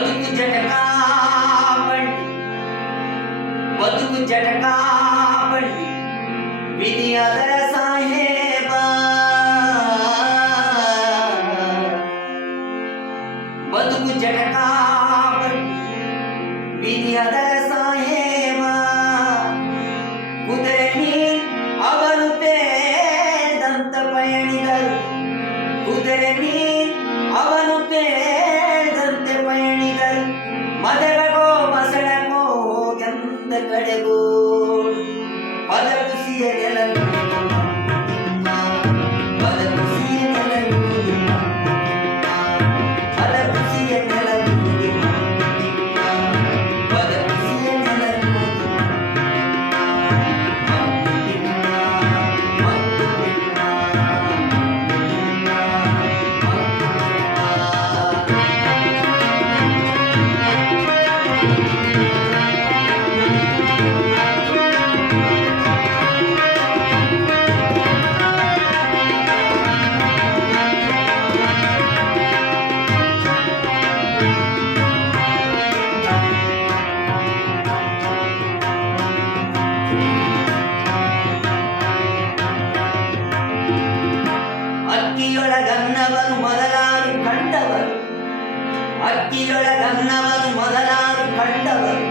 ಬದುಕು ಜಟಕಾ ಬಂಡಿ, ಬದುಕು ಜಟಕಾ ಬಂಡಿ, ವಿಧಿ ಅದರ ಸಾಹೇಬ. ಬದುಕು ಜಟಕಾ ಬಂಡಿ, ವಿಧಿ ಅದರ ಸಾಹೇಬ. ಕುದುರೆ ನೀನ್ ಅವನು ಪೇದಂತ ಪಯಣಿದರು, ಕುದುರೆ ನೀನ್ ಅವನು ಪೇದಂತೆ ಪಯಣಿದರು. ಮದರಗೋ ಮಸಳಗೋ ಎಂದ ಕಡೆಗೋ ಪದಕುಸಿಯ ನೆಲಲು ಪದಕುಸಿಯ ನೆಲಲು ಪದಕುಸಿಯ ನೆಲಲು ಪದಕುಸಿಯ ನೆಲಲು ಅಕ್ಕಿಯೊಳಗನ್ನವನು ಮೊದಲಾರು ಕಂಡವರು, ಅಕ್ಕಿಯೊಳಗನ್ನವನು ಮೊದಲಾರು ಕಂಡವರು.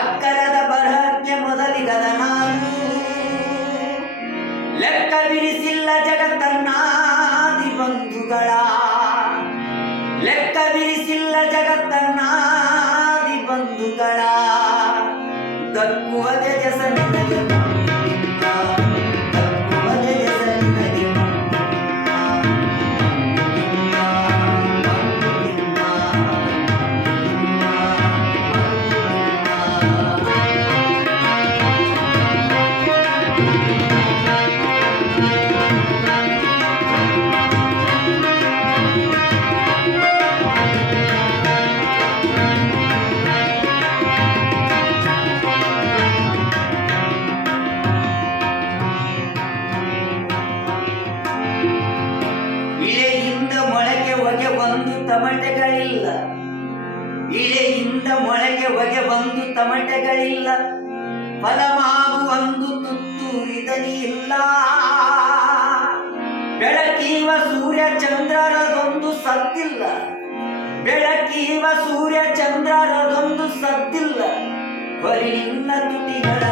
ಅಕ್ಕರದ ಬರಹಕ್ಕೆ ಮೊದಲಿಗದ ನಾನು, ಲೆಕ್ಕ ಬಿರಿಸಿಲ್ಲ ಜಗತ್ತನ್ನಾದಿ ಬಂಧುಗಳ, ಲೆಕ್ಕ ಬಿರಿಸಿಲ್ಲ ಜಗತ್ತನ್ನಾದಿ ಬಂಧುಗಳ. ದಕ್ಕುವ ತೇಜಸ ನಿನಗೆ ದಕ್ಕುವ ತೇಜಸ ನಿನಗೆ ಹೊಗೆ ಒಂದು ತಮಟೆಗಳಿಲ್ಲ, ಇಳೆಯಿಂದ ಮೊಳಗೆ ಹೊಗೆ ಒಂದು ತಮಟೆಗಳಿಲ್ಲ. ಫಲಮಾಗು ಒಂದು ತುತ್ತೂರಿದನಿ ಇಲ್ಲ. ಬೆಳಕೀವ ಸೂರ್ಯ ಚಂದ್ರರದೊಂದು ಸದ್ದಿಲ್ಲ, ಬೆಳಕೀವ ಸೂರ್ಯ ಚಂದ್ರರದೊಂದು ಸದ್ದಿಲ್ಲ. ಬರಿ ನಿನ್ನ ತುಟಿಗಳ